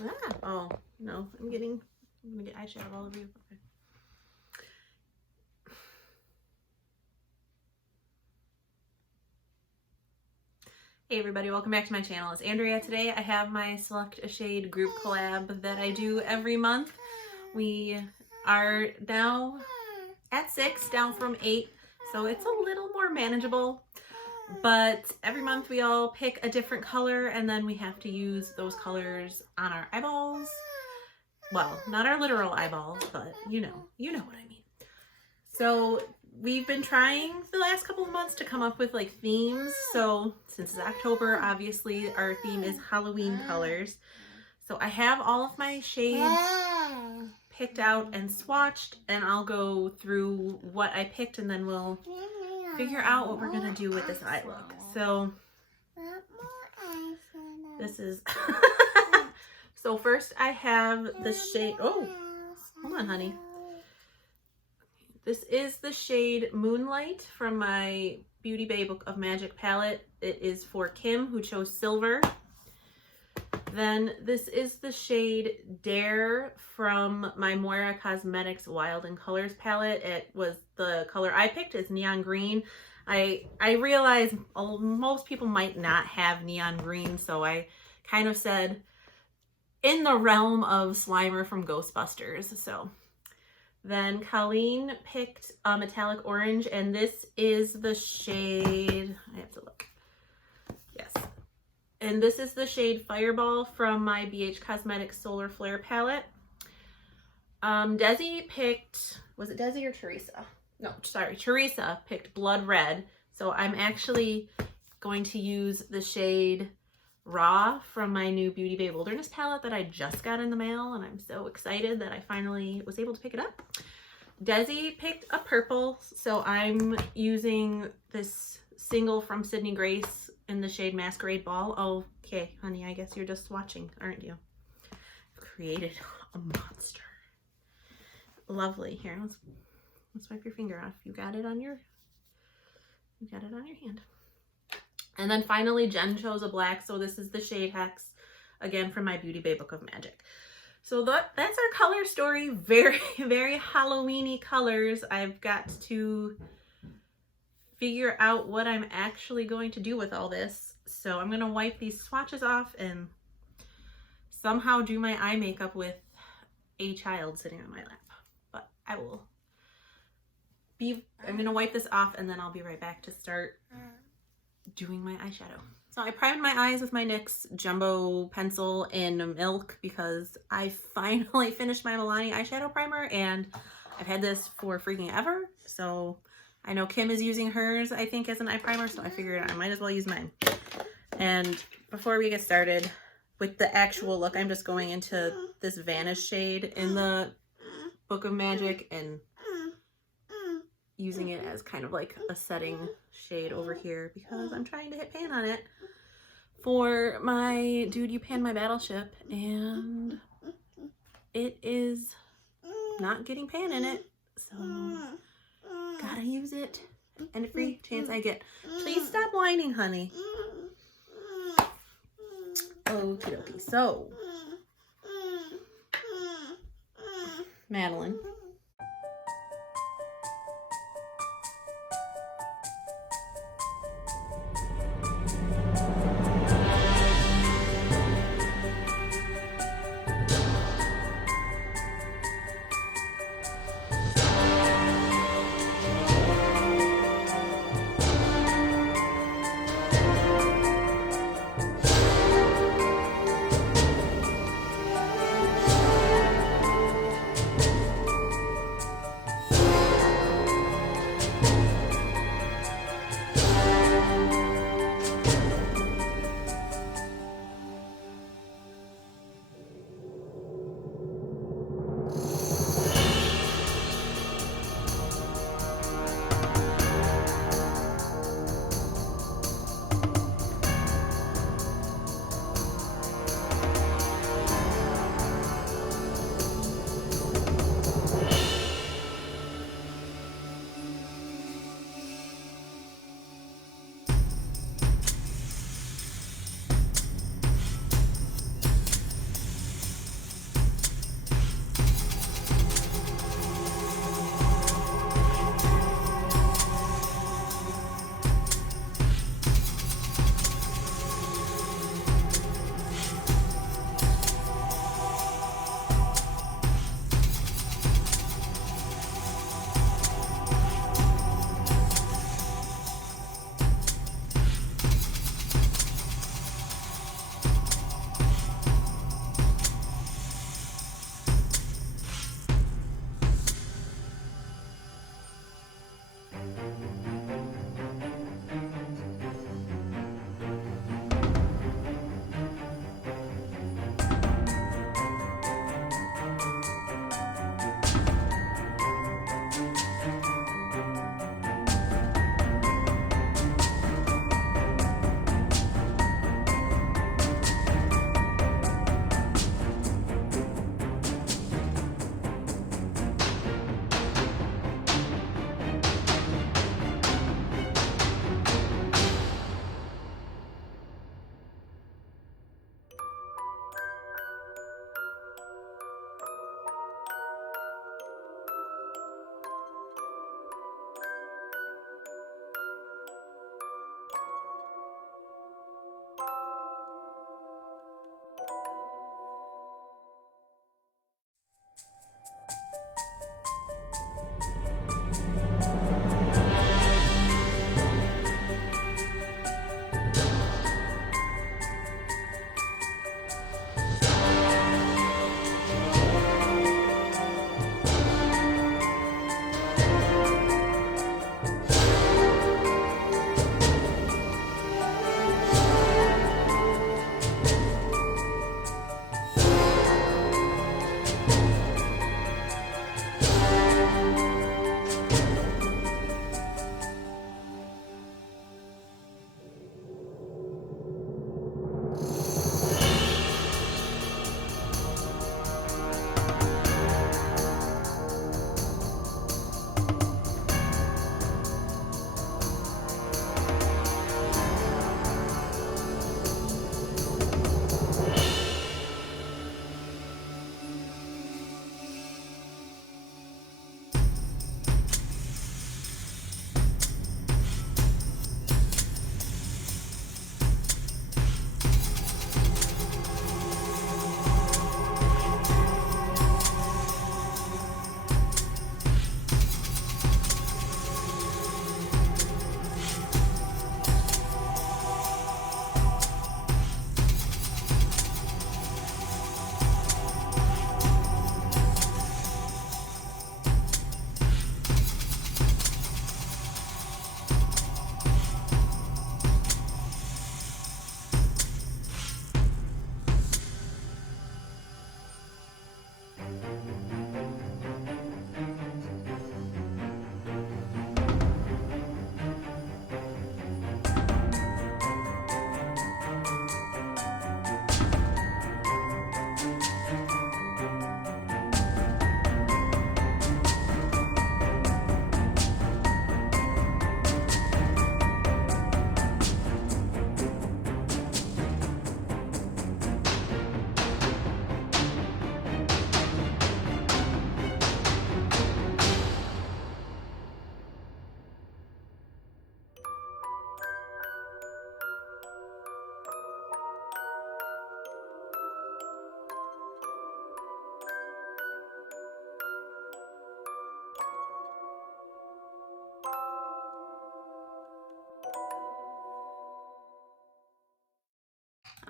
Ah, oh, no. I'm gonna get eyeshadow all over you. Okay. Hey everybody, welcome back to my channel. It's Andrea. Today I have my Select a Shade group collab that I do every month. We are now at 6, down from 8, so it's a little more manageable. But every month we all pick a different color and then we have to use those colors on our eyeballs. Well, not our literal eyeballs, but you know what I mean. So we've been trying the last couple of months to come up with like themes. So since it's October, obviously our theme is Halloween colors. So I have all of my shades picked out and swatched, and I'll go through what I picked and then we'll figure out what we're gonna do with this eye look. So this is so first I have the shade, oh, hold on honey. This is the shade Moonlight from my Beauty Bay Book of Magic palette. It is for Kim, who chose silver. Then this is the shade Dare from my Moira Cosmetics Wild in Colors palette. It was the color I picked is neon green. I realize most people might not have neon green, so I kind of said in the realm of Slimer from Ghostbusters. So then Colleen picked a metallic orange, and this is the shade, I have to look, yes. And this is the shade Fireball from my BH Cosmetics Solar Flare palette. Desi picked, was it Desi or Teresa? No, sorry, Teresa picked Blood Red. So I'm actually going to use the shade Raw from my new Beauty Bay Wilderness palette that I just got in the mail, and I'm so excited that I finally was able to pick it up. Desi picked a purple, so I'm using this single from Sydney Grace in the shade Masquerade Ball. Okay, honey, I guess you're just watching, aren't you? I've created a monster. Lovely. Here, let's wipe your finger off. You got it on your hand. And then finally, Jen chose a black, so this is the shade Hex, again from my Beauty Bay Book of Magic. So that's our color story. Very, very Halloween-y colors. I've got to figure out what I'm actually going to do with all this. So I'm going to wipe these swatches off and somehow do my eye makeup with a child sitting on my lap. But I'm going to wipe this off and then I'll be right back to start doing my eyeshadow. So I primed my eyes with my NYX Jumbo Pencil in Milk because I finally finished my Milani eyeshadow primer, and I've had this for freaking ever. So I know Kim is using hers, I think, as an eye primer, so I figured I might as well use mine. And before we get started with the actual look, I'm just going into this Vanish shade in the Book of Magic and using it as kind of like a setting shade over here because I'm trying to hit pan on it for my Dude You Pan My Battleship, and it is not getting pan in it, so gotta use it and every chance I get. Please stop whining, honey. Okie dokie. So Madeline,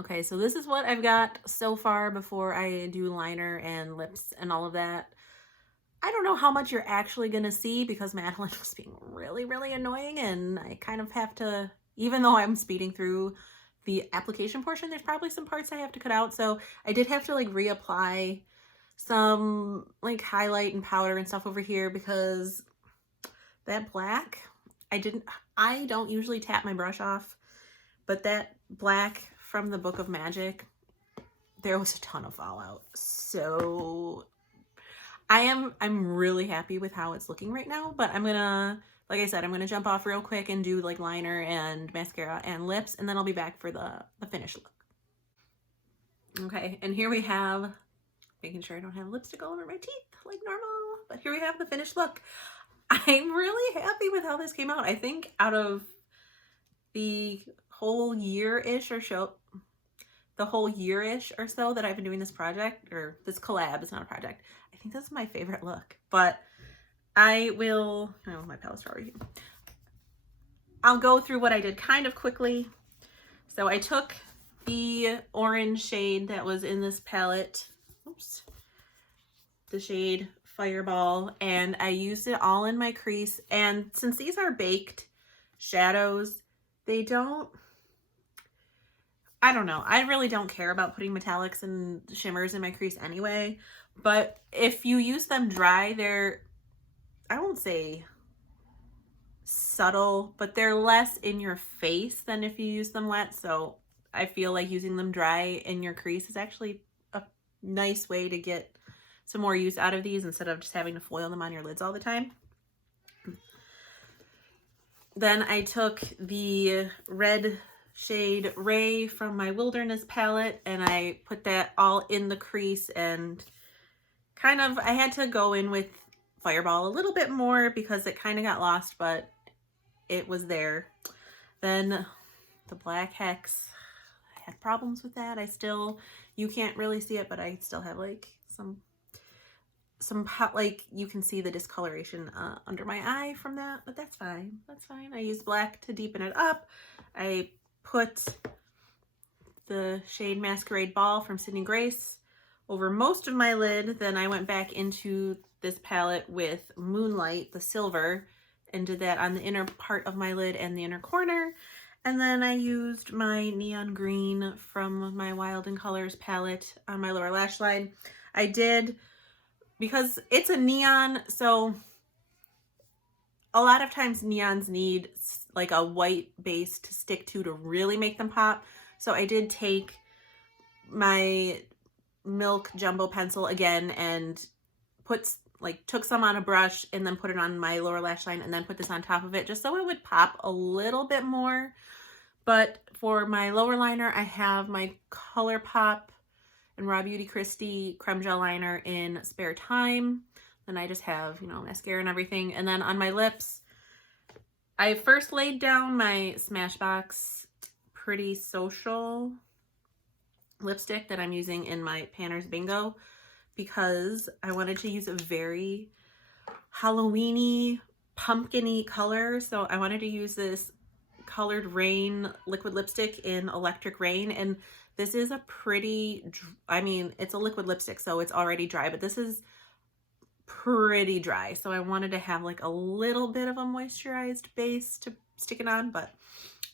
Okay, so this is what I've got so far before I do liner and lips and all of that. I don't know how much you're actually going to see because Madeline was being really, really annoying, and I kind of have to, even though I'm speeding through the application portion, there's probably some parts I have to cut out. So I did have to like reapply some like highlight and powder and stuff over here because that black, I don't usually tap my brush off, but that black from the Book of Magic, there was a ton of fallout. So I'm really happy with how it's looking right now, but I'm gonna, like I said, I'm gonna jump off real quick and do like liner and mascara and lips, and then I'll be back for the finished look. Okay, and here we have, making sure I don't have lipstick all over my teeth like normal, but here we have the finished look. I'm really happy with how this came out. I think out of the whole year-ish or so, that I've been doing this project, or this collab, it's not a project, I think that's my favorite look. But I will, oh, my palette's already here. I'll go through what I did kind of quickly. So I took the orange shade that was in this palette, oops, the shade Fireball, and I used it all in my crease. And since these are baked shadows, they don't, I don't know, I really don't care about putting metallics and shimmers in my crease anyway, but if you use them dry, they're, I won't say subtle, but they're less in your face than if you use them wet. So I feel like using them dry in your crease is actually a nice way to get some more use out of these instead of just having to foil them on your lids all the time. Then I took the red shade Ray from my Wilderness palette, and I put that all in the crease, and kind of, I had to go in with Fireball a little bit more because it kind of got lost, but it was there. Then the Black Hex, I had problems with that. I still, you can't really see it, but I still have like some like you can see the discoloration under my eye from that, but that's fine. That's fine. I used black to deepen it up. I put the shade Masquerade Ball from Sydney Grace over most of my lid. Then I went back into this palette with Moonlight, the silver, and did that on the inner part of my lid and the inner corner. And then I used my Neon Green from my Wild in Colors palette on my lower lash line. I did, because it's a neon, so a lot of times neons need like a white base to stick to really make them pop. So I did take my Milk Jumbo pencil again and took some on a brush and then put it on my lower lash line and then put this on top of it just so it would pop a little bit more. But for my lower liner, I have my ColourPop and Raw Beauty Kristi Creme Gel Liner in Spare Time. Then I just have, you know, mascara and everything. And then on my lips, I first laid down my Smashbox Pretty Social lipstick that I'm using in my Panner's Bingo because I wanted to use a very Halloween-y, pumpkin-y color. So I wanted to use this Colored Rain liquid lipstick in Electric Rain, and this is a pretty, I mean, it's a liquid lipstick, so it's already dry, but this is pretty dry. So I wanted to have like a little bit of a moisturized base to stick it on, but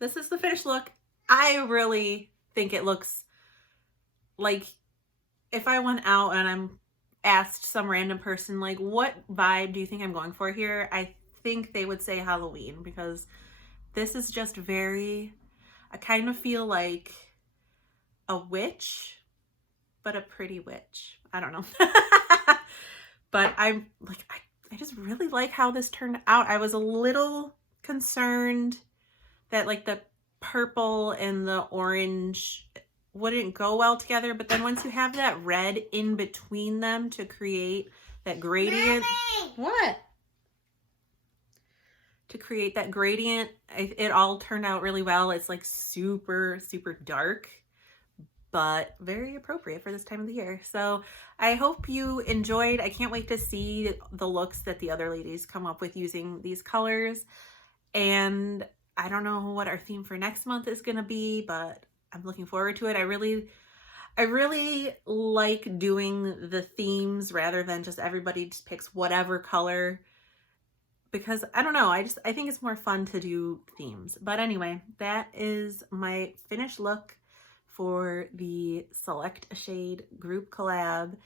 this is the finished look. I really think it looks like if I went out and I'm asked some random person, like, what vibe do you think I'm going for here? I think they would say Halloween, because this is just very, I kind of feel like a witch, but a pretty witch. I don't know. But I'm like, I just really like how this turned out. I was a little concerned that like the purple and the orange wouldn't go well together, but then once you have that red in between them to create that gradient. Mommy! What? To create that gradient, it all turned out really well. It's like super, super dark, but very appropriate for this time of the year. So I hope you enjoyed. I can't wait to see the looks that the other ladies come up with using these colors. And I don't know what our theme for next month is going to be, but I'm looking forward to it. I really like doing the themes rather than just everybody just picks whatever color, because I don't know, I think it's more fun to do themes. But anyway, that is my finished look for the Select a Shade group collab.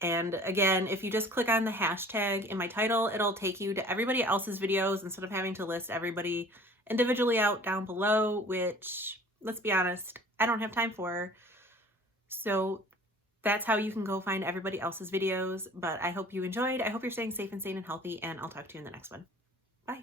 And again, if you just click on the hashtag in my title, it'll take you to everybody else's videos instead of having to list everybody individually out down below, which, let's be honest, I don't have time for. So that's how you can go find everybody else's videos. But I hope you enjoyed. I hope you're staying safe and sane and healthy, and I'll talk to you in the next one. Bye.